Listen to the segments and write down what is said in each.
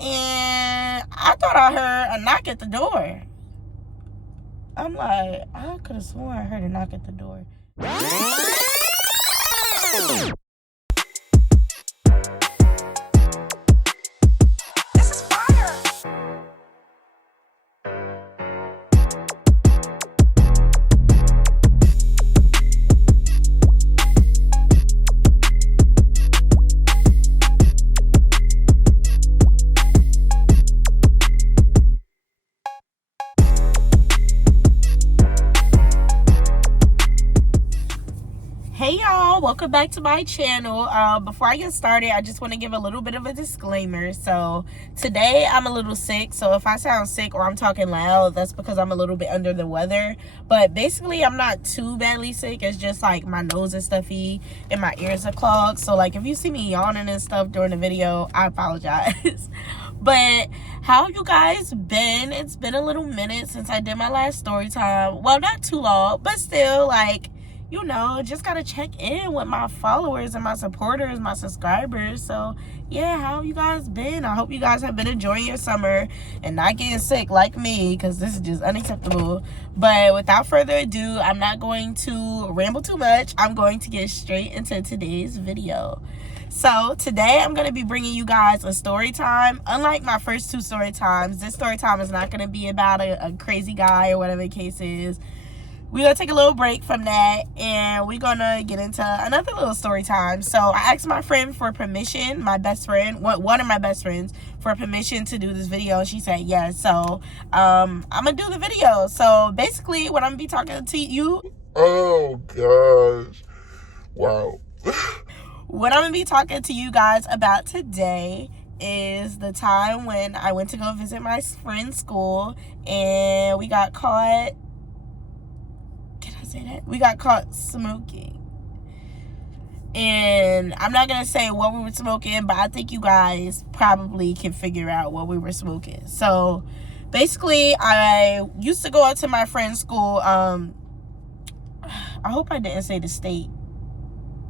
and I thought I heard a knock at the door. I'm like, I could have sworn I heard a knock at the door. This is fire. Hey y'all, welcome back to my channel. Before I get started, I just want to give a little bit of a disclaimer. So today I'm a little sick, so if I sound sick or I'm talking loud, that's because I'm a little bit under the weather. But basically I'm not too badly sick. It's just like my nose is stuffy and my ears are clogged. So like if you see me yawning and stuff during the video, I apologize. But how have you guys been? It's been a little minute since I did my last story time. Well, not too long, but still, like, you know, just gotta check in with my followers and my supporters, my subscribers. So yeah, how have you guys been? I hope you guys have been enjoying your summer and not getting sick like me, because this is just unacceptable. But without further ado, I'm not going to ramble too much. I'm going to get straight into today's video. So today I'm going to be bringing you guys a story time. Unlike my first two story times, this story time is not going to be about a crazy guy or whatever the case is. We're going to take a little break from that, and we're going to get into another little story time. So I asked my friend for permission, my best friend, one of my best friends, for permission to do this video, and she said yes. So I'm going to do the video. So basically what I'm going to be talking to you. Oh, gosh. Wow. What I'm going to be talking to you guys about today is the time when I went to go visit my friend's school, and we got caught. Say that we got caught smoking, and I'm not gonna say what we were smoking, but I think you guys probably can figure out what we were smoking. So basically I used to go out to my friend's school. I hope I didn't say the state.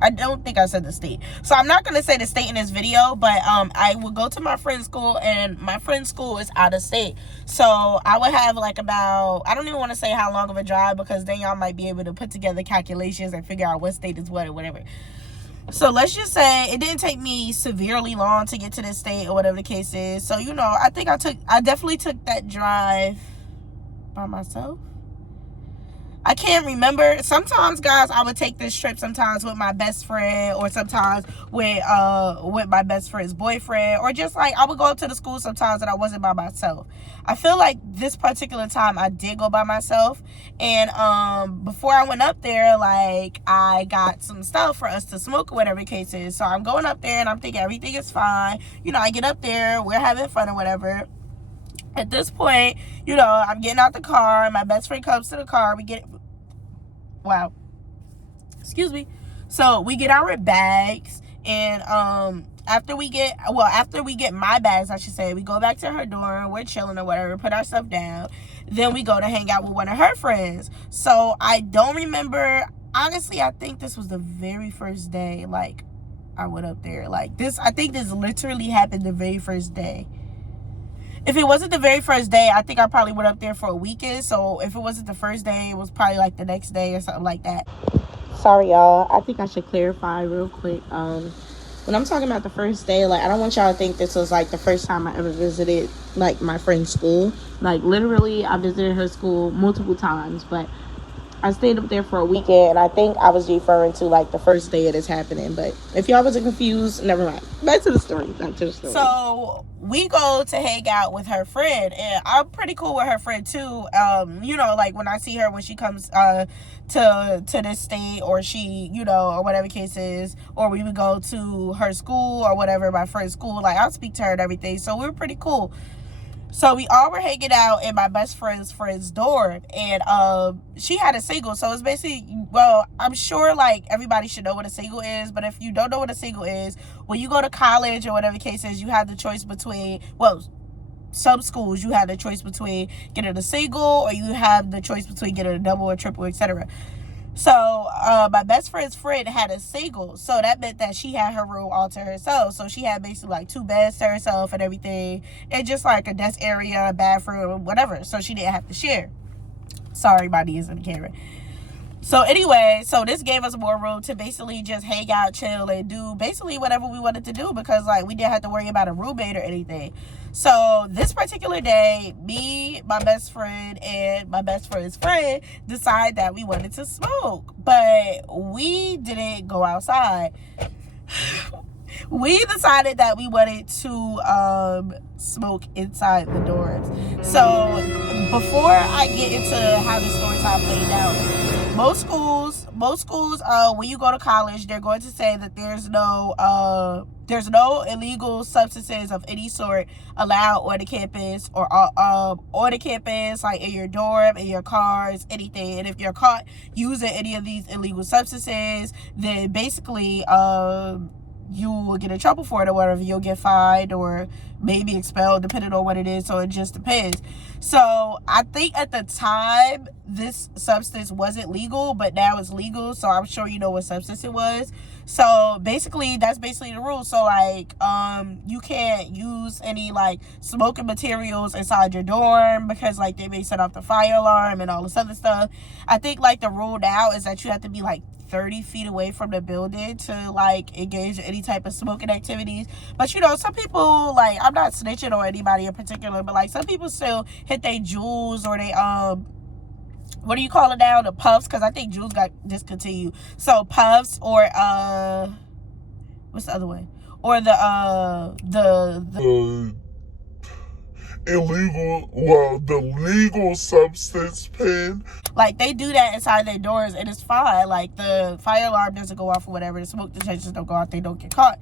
I don't think I said the state. So I'm not going to say the state in this video, but I would go to my friend's school, and my friend's school is out of state. So I would have like about, I don't even want to say how long of a drive, because then y'all might be able to put together calculations and figure out what state is what or whatever. So let's just say it didn't take me severely long to get to this state or whatever the case is. So, you know, I definitely took that drive by myself. I can't remember. Sometimes, guys, I would take this trip sometimes with my best friend, or sometimes with my best friend's boyfriend, or just like I would go up to the school sometimes that I wasn't by myself. I feel like this particular time I did go by myself, and before I went up there, like, I got some stuff for us to smoke or whatever the case is. So I'm going up there and I'm thinking everything is fine. You know, I get up there, we're having fun or whatever. At this point, you know, I'm getting out the car. My best friend comes to the car. Wow. Excuse me. So we get our bags, and after we get my bags, I should say, we go back to her dorm. We're chilling or whatever, put our stuff down. Then we go to hang out with one of her friends. So I don't remember. Honestly, I think this was the very first day, like, I went up there. Like, this, I think this literally happened the very first day. If it wasn't the very first day, I think I probably went up there for a weekend. So if it wasn't the first day, it was probably like the next day or something like that. Sorry, y'all. I think I should clarify real quick. When I'm talking about the first day, like, I don't want y'all to think this was like the first time I ever visited like my friend's school. Like, literally, I visited her school multiple times, but I stayed up there for a weekend, and I think I was referring to like the first day of this happening. But if y'all wasn't confused, never mind. Back to the story. So we go to hang out with her friend, and I'm pretty cool with her friend too. You know, like, when I see her when she comes to this state, or she, you know, or whatever case is, or we would go to her school or whatever, my friend's school, like, I'll speak to her and everything. So we were pretty cool. So we all were hanging out in my best friend's dorm, and she had a single. So it's basically, well, I'm sure like everybody should know what a single is, but if you don't know what a single is, when you go to college or whatever the case is, you have the choice between, well, some schools you have the choice between getting a single, or you have the choice between getting a double or triple, etc. So my best friend's friend had a single, so that meant that she had her room all to herself. So she had basically like 2 beds to herself and everything, and just like a desk area, bathroom, whatever. So she didn't have to share. Sorry, my knee is in the camera. So anyway, so this gave us more room to basically just hang out, chill, and do basically whatever we wanted to do, because like we didn't have to worry about a roommate or anything. So this particular day, me, my best friend, and my best friend's friend decided that we wanted to smoke, but we didn't go outside. We decided that we wanted to smoke inside the dorms. So before I get into how the story time played out, most schools, when you go to college, they're going to say that there's no illegal substances of any sort allowed on the campus, or on the campus, like in your dorm, in your cars, anything. And if you're caught using any of these illegal substances, then basically you will get in trouble for it, or whatever. You'll get fined or maybe expelled, depending on what it is. So it just depends. So I think at the time this substance wasn't legal, but now it's legal. So I'm sure you know what substance it was. So basically, that's basically the rule. So like, you can't use any like smoking materials inside your dorm, because like they may set off the fire alarm and all this other stuff. I think like the rule now is that you have to be like 30 feet away from the building to like engage in any type of smoking activities. But you know, some people, like, I'm not snitching on anybody in particular, but like some people still hit their Juuls, or they what do you call it now, the puffs, because I think Juuls got discontinued. So puffs, or what's the other one, or the the legal substance pen. Like, they do that inside their doors, and it's fine. Like, the fire alarm doesn't go off or whatever. The smoke detectors don't go off. They don't get caught.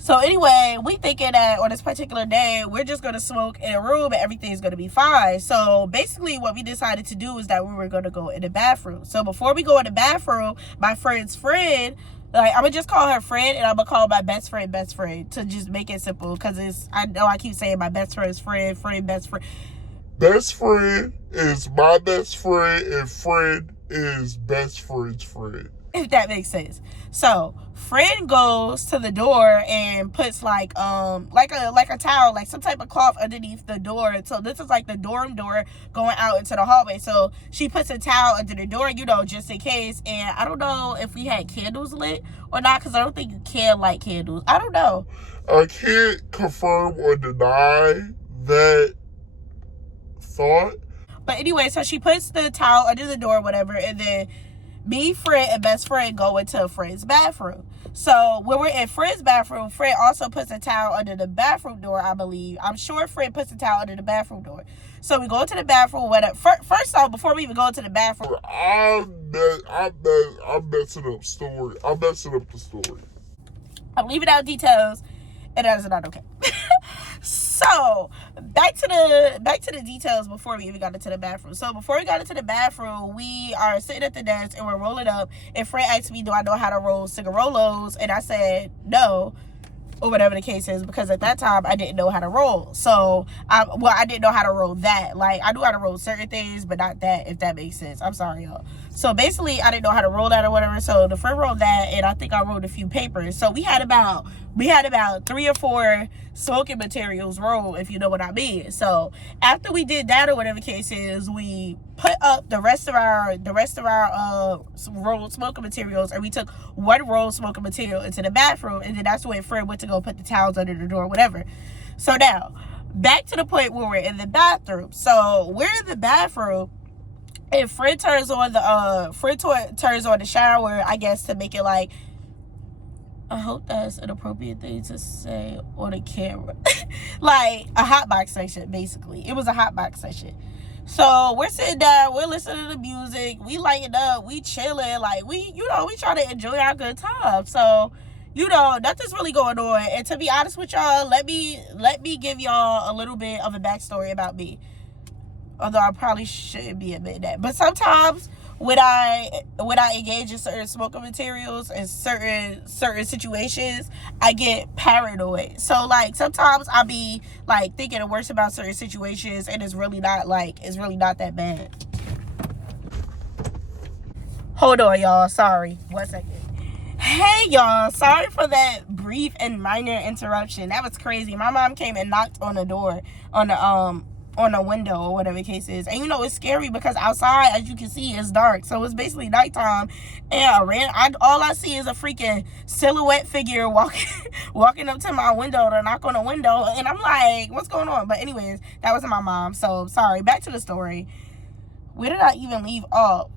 So anyway, we thinking that on this particular day, we're just going to smoke in a room and everything's going to be fine. So basically what we decided to do is that we were going to go in the bathroom. So before we go in the bathroom, my friend's friend, like, I'm going to just call her friend, and I'm going to call my best friend to just make it simple, because I know I keep saying my best friend's friend, best friend. Best friend is my best friend, and friend is best friend's friend. If that makes sense. So friend goes to the door and puts like a towel, like some type of cloth underneath the door. So this is like the dorm door going out into the hallway. So she puts a towel under the door, you know, just in case. And I don't know if we had candles lit or not, because I don't think you can light candles. I don't know. I can't confirm or deny that thought. But anyway, so she puts the towel under the door, whatever, and then me, friend, and best friend go into a friend's bathroom. So when we're in friend's bathroom, friend also puts a towel under the bathroom door, I believe. I'm sure friend puts a towel under the bathroom door. So we go to the bathroom. First off, before we even go to the bathroom, I'm messing up the story. I'm leaving out details, and that is not okay. So back to the details before we even got into the bathroom. So before we got into the bathroom, we are sitting at the desk and we're rolling up. And Fred asked me, do I know how to roll cigarillos? And I said no, or whatever the case is, because at that time I didn't know how to roll. So I didn't know how to roll that. Like, I knew how to roll certain things, but not that, if that makes sense. I'm sorry, y'all. So basically I didn't know how to roll that or whatever. So the friend rolled that, and I think I rolled a few papers. So we had about 3 or 4 smoking materials roll, if you know what I mean. So after we did that, or whatever the case is, we put up the rest of our rolled smoking materials, and we took one rolled smoking material into the bathroom, and then that's when Fred went to go put the towels under the door, whatever. So now back to the point where we're in the bathroom. So we're in the bathroom, and Fred turns on the shower, I guess, to make it like, I hope that's an appropriate thing to say on the camera. Like a hot box session, basically. It was a hot box session. So we're sitting down, we're listening to the music, we lighting up, we chilling, like we try to enjoy our good time. So, nothing's really going on. And to be honest with y'all, let me give y'all a little bit of a backstory about me. Although I probably shouldn't be admitting that. But sometimes when I engage in certain smoking materials and certain situations, I get paranoid. So like sometimes I'll be like thinking the worst about certain situations, and it's really not that bad. Hold on, y'all. Sorry. 1 second. Hey, y'all. Sorry for that brief and minor interruption. That was crazy. My mom came and knocked on the door, on the window or whatever the case is. And you know, it's scary because outside, as you can see, it's dark. So it's basically nighttime. And all I see is a freaking silhouette figure walking up to my window to knock on the window. And I'm like, what's going on? But anyways, that wasn't my mom. So sorry. Back to the story. Where did I even leave off?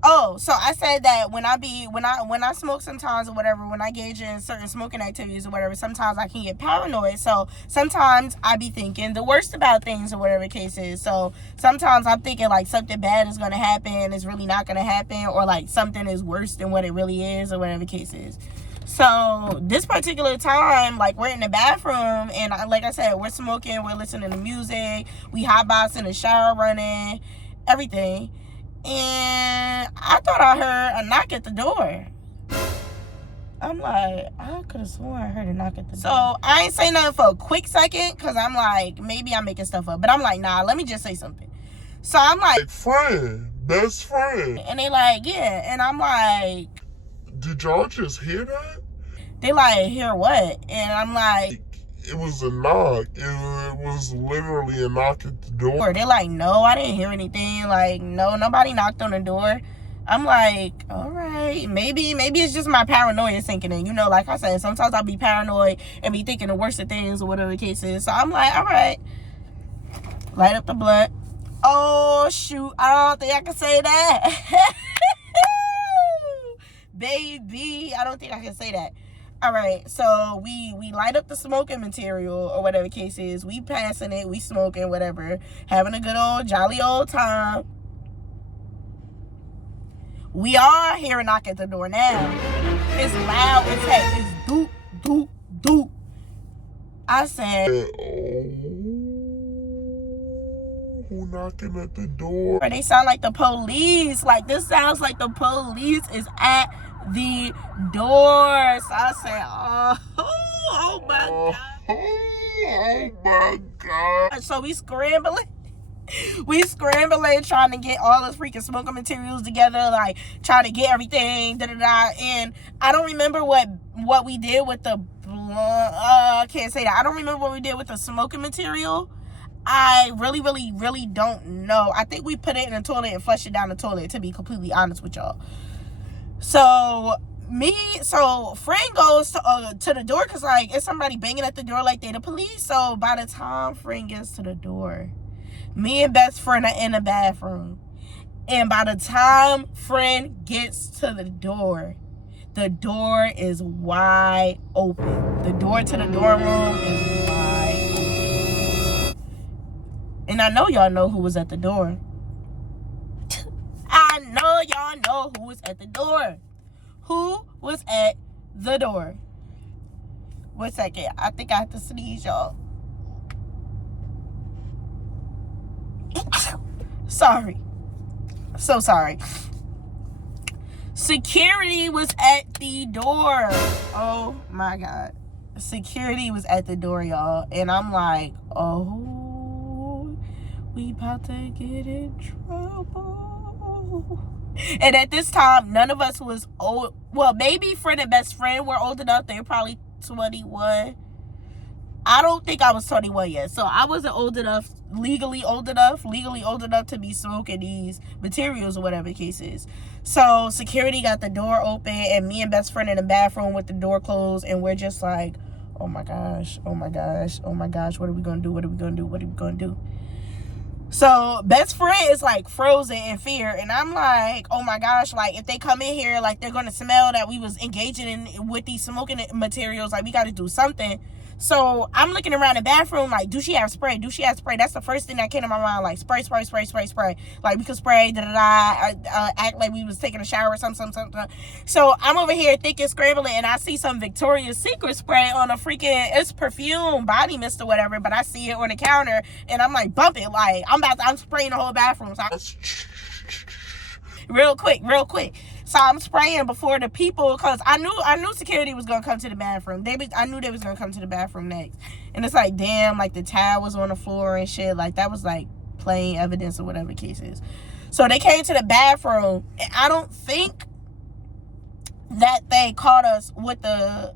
Oh, so I said that when I smoke sometimes or whatever, when I engage in certain smoking activities or whatever, sometimes I can get paranoid. So sometimes I be thinking the worst about things or whatever the case is. So sometimes I'm thinking like something bad is going to happen, it's really not going to happen, or like something is worse than what it really is or whatever the case is. So this particular time, like, we're in the bathroom and like I said, we're smoking, we're listening to music, we hotbox in the shower running, everything. And I thought I heard a knock at the door. I'm like, I could have sworn I heard a knock at the door. So I ain't say nothing for a quick second because I'm like, maybe I'm making stuff up. But I'm like, nah, let me just say something. So I'm like, friend, best friend. And they like, yeah. And I'm like, did y'all just hear that? They like, hear what? And I'm like, it was a knock. It was literally a knock at the door. They're like, no, I didn't hear anything. Like, no, nobody knocked on the door. I'm like, all right, maybe it's just my paranoia sinking in. You know, like I said, sometimes I'll be paranoid and be thinking the worst of things or whatever the case is. So I'm like, all right, light up the blunt. Oh, shoot, I don't think I can say that. Baby, I don't think I can say that. All right, so we light up the smoking material or whatever the case is. We passing it, we smoking, whatever, having a good old jolly old time. We are hearing a knock at the door now. It's loud as heck. It's doop, doop, doop. I said, who knocking at the door? They sound like the police. Like, this sounds like the police is at the door. So I said, oh my God. Oh my God. So we scrambling, trying to get all this freaking smoking materials together, like trying to get everything, and I don't remember what we did with the I can't say that. I don't remember what we did with the smoking material. I really, really, really don't know. I think we put it in the toilet and flushed it down the toilet, to be completely honest with y'all. So friend goes to the door because, like, it's somebody banging at the door like they the police. So by the time friend gets to the door, me and best friend are in the bathroom. And by the time friend gets to the door is wide open. The door to the dorm room is wide open. And I know y'all know who was at the door. I know y'all know who was at the door. Who was at the door? 1 second. I think I have to sneeze, y'all. Sorry. So sorry. Security was at the door. Oh my God. Security was at the door, y'all. And I'm like, oh, we about to get in trouble. And at this time, none of us was old. Well, maybe friend and best friend were old enough. They were probably 21. I don't think I was 21 yet. So I wasn't old enough, legally old enough to be smoking these materials or whatever the case is. So security got the door open and me and best friend in the bathroom with the door closed. And we're just like, oh my gosh. What are we going to do? So best friend is like frozen in fear. And I'm like, oh my gosh, like if they come in here, like they're going to smell that we was engaging in with these smoking materials. Like we got to do something. So I'm looking around the bathroom like, do she have spray? That's the first thing that came to my mind. Like spray. Like we could spray, act like we was taking a shower or something. So I'm over here thinking, scrambling, and I see some Victoria's Secret spray on a freaking, it's perfume, body mist or whatever, but I see it on the counter and I'm like, bump it. Like I'm spraying the whole bathroom. So real quick. So I'm spraying before the people, because I knew security was going to come to the bathroom. I knew they was going to come to the bathroom next. And it's like, damn, like the towel was on the floor and shit. Like that was like plain evidence or whatever the case is. So they came to the bathroom, and I don't think that they caught us with the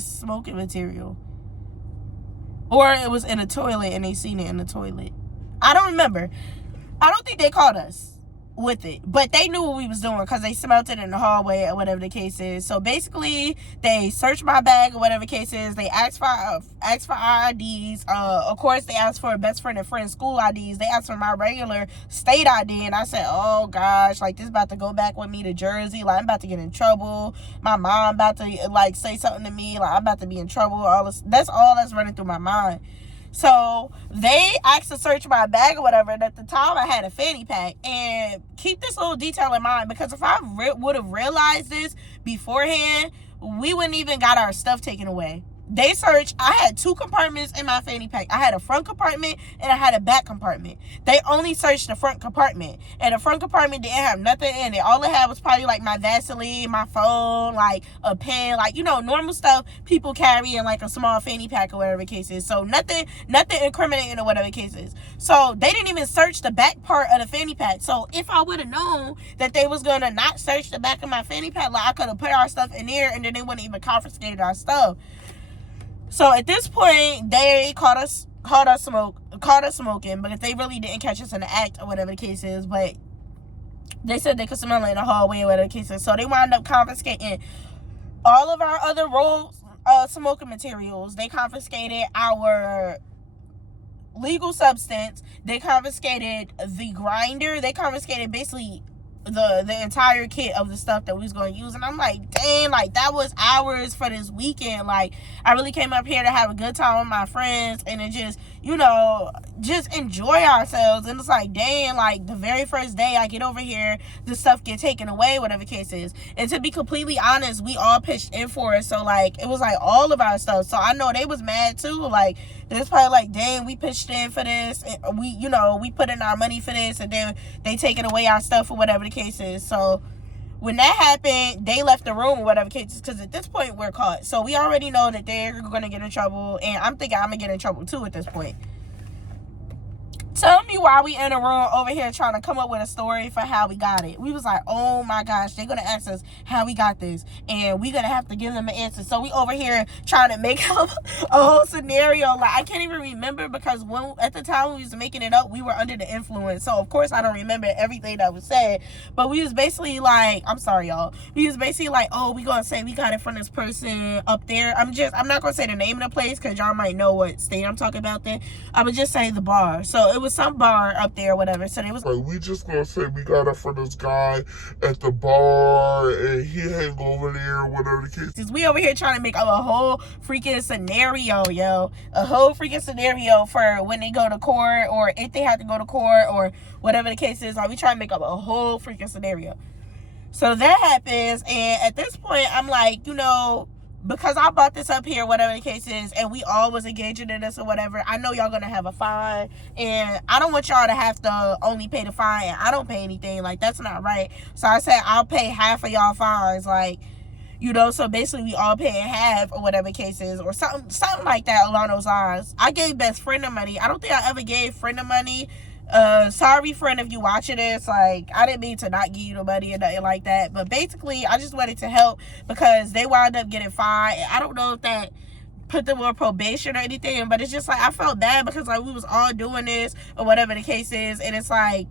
smoking material, or it was in a toilet and they seen it in the toilet. I don't remember. I don't think they caught us with it, but they knew what we was doing because they smelt it in the hallway or whatever the case is. So basically, they searched my bag or whatever the case is. They asked for our IDs. Of course, they asked for a best friend and friend school IDs. They asked for my regular state ID, and I said, "Oh gosh, like this about to go back with me to Jersey. Like I'm about to get in trouble. My mom about to like say something to me. Like I'm about to be in trouble. All this. That's all that's running through my mind." So they asked to search my bag or whatever, and at the time I had a fanny pack. And keep this little detail in mind, because if I would have realized this beforehand, we wouldn't even got our stuff taken away. They searched. I had 2 compartments in my fanny pack. I had a front compartment and I had a back compartment. They only searched the front compartment, and the front compartment didn't have nothing in it. All it had was probably like my Vaseline, my phone, like a pen, like, you know, normal stuff people carry in like a small fanny pack or whatever the case is. So nothing incriminating or whatever the case is. So they didn't even search the back part of the fanny pack. So if I would have known that they was gonna not search the back of my fanny pack, like I could have put our stuff in there and then they wouldn't even confiscated our stuff. So at this point, they caught us smoking, because they really didn't catch us in the act or whatever the case is. But they said they could smell it in the hallway or whatever the case is. So they wound up confiscating all of our other rolls of smoking materials. They confiscated our legal substance. They confiscated the grinder. They confiscated basically the entire kit of the stuff that we was going to use. And I'm like, dang, like that was ours for this weekend. Like I really came up here to have a good time with my friends and to just, you know, just enjoy ourselves. And it's like, dang, like the very first day I get over here, the stuff get taken away, whatever the case is. And to be completely honest, we all pitched in for it. So like it was like all of our stuff. So I know they was mad too. Like it's probably like, dang, we pitched in for this, and we, you know, we put in our money for this, and then they taking away our stuff or whatever the case is. So when that happened, they left the room or whatever the case is, because at this point we're caught. So we already know that they're going to get in trouble, and I'm thinking I'm going to get in trouble too at this point. Tell me why we in a room over here trying to come up with a story for how we got it. We was like, oh my gosh, they're going to ask us how we got this, and we're going to have to give them an answer. So we over here trying to make up a whole scenario. Like, I can't even remember, because at the time we was making it up, we were under the influence. So of course I don't remember everything that was said, but we was basically like, I'm sorry y'all, we was basically like, oh, we gonna say we got it from this person up there. I'm not gonna say the name of the place, because y'all might know what state I'm talking about there. I would just say the bar. So it was some bar up there or whatever. So they was like, we just gonna say we got it from this guy at the bar and he hang over there, whatever the case. We over here trying to make up a whole freaking scenario, yo. A whole freaking scenario for when they go to court, or if they have to go to court, or whatever the case is. Like, we trying to make up a whole freaking scenario. So that happens, and at this point, I'm like, you know, because I brought this up here, whatever the case is, and we all was engaging in this or whatever, I know y'all gonna have a fine, and I don't want y'all to have to only pay the fine and I don't pay anything. Like, that's not right. So I said I'll pay half of y'all fines, like, you know. So basically we all pay half or whatever the case is, or something like that along those lines. I gave best friend the money. I don't think I ever gave friend the money. Sorry friend if you watching this, like I didn't mean to not give you the money or nothing like that, but basically I just wanted to help because they wound up getting fined. I don't know if that put them on probation or anything, but it's just like I felt bad because like we was all doing this or whatever the case is, and it's like,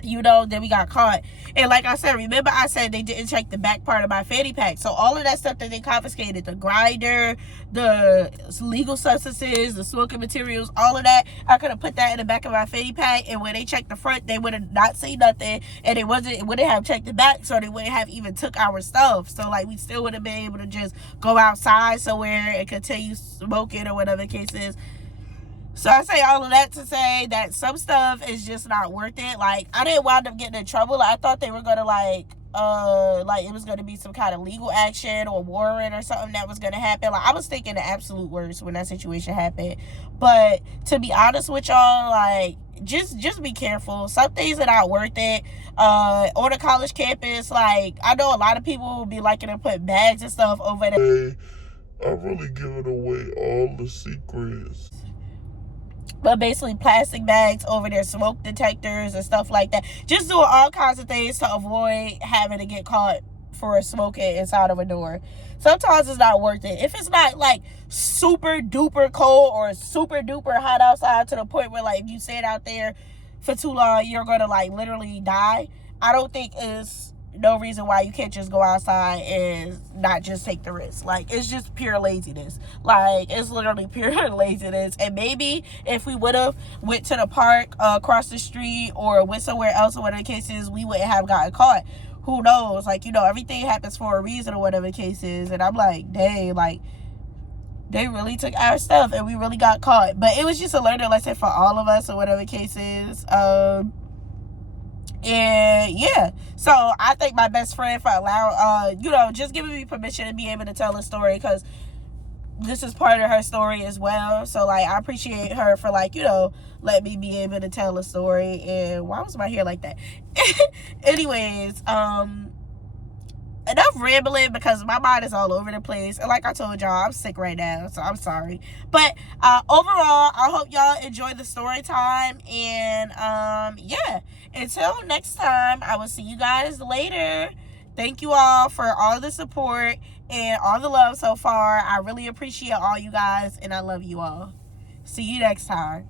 you know, then we got caught. And like I said, remember I said they didn't check the back part of my fanny pack. So all of that stuff that they confiscated, the grinder, the legal substances, the smoking materials, all of that, I could have put that in the back of my fanny pack, and when they checked the front, they would have not seen nothing, and it wouldn't have checked the back, so they wouldn't have even took our stuff. So like we still would have been able to just go outside somewhere and continue smoking or whatever the case is. So I say all of that to say that some stuff is just not worth it. Like, I didn't wind up getting in trouble. Like, I thought they were gonna like it was gonna be some kind of legal action or warrant or something that was gonna happen. Like, I was thinking the absolute worst when that situation happened. But to be honest with y'all, like, just be careful. Some things are not worth it. On the college campus, like, I know a lot of people will be liking to put bags and stuff over there. I'm really giving away all the secrets. but basically plastic bags over their smoke detectors and stuff like that. Just doing all kinds of things to avoid having to get caught for smoking inside of a door. Sometimes it's not worth it. If it's not like super duper cold or super duper hot outside to the point where like if you sit out there for too long, you're gonna like literally die. I don't think it's no reason why you can't just go outside and not just take the risk. Like, it's just pure laziness. Like, it's literally pure laziness. And maybe if we would have went to the park across the street or went somewhere else or whatever the case is, we wouldn't have gotten caught. Who knows? Like, you know, everything happens for a reason or whatever the case is. And I'm like, dang, like, they really took our stuff and we really got caught. But it was just a learning lesson for all of us or whatever the case is. And yeah, so I thank my best friend for allowing, just giving me permission to be able to tell a story, because this is part of her story as well. So like, I appreciate her for like, let me be able to tell a story. And why was my hair like that? Anyways, enough rambling, because my mind is all over the place. And like I told y'all, I'm sick right now, so I'm sorry. But overall, I hope y'all enjoy the story time. And yeah, until next time, I will see you guys later. Thank you all for all the support and all the love so far. I really appreciate all you guys, and I love you all. See you next time.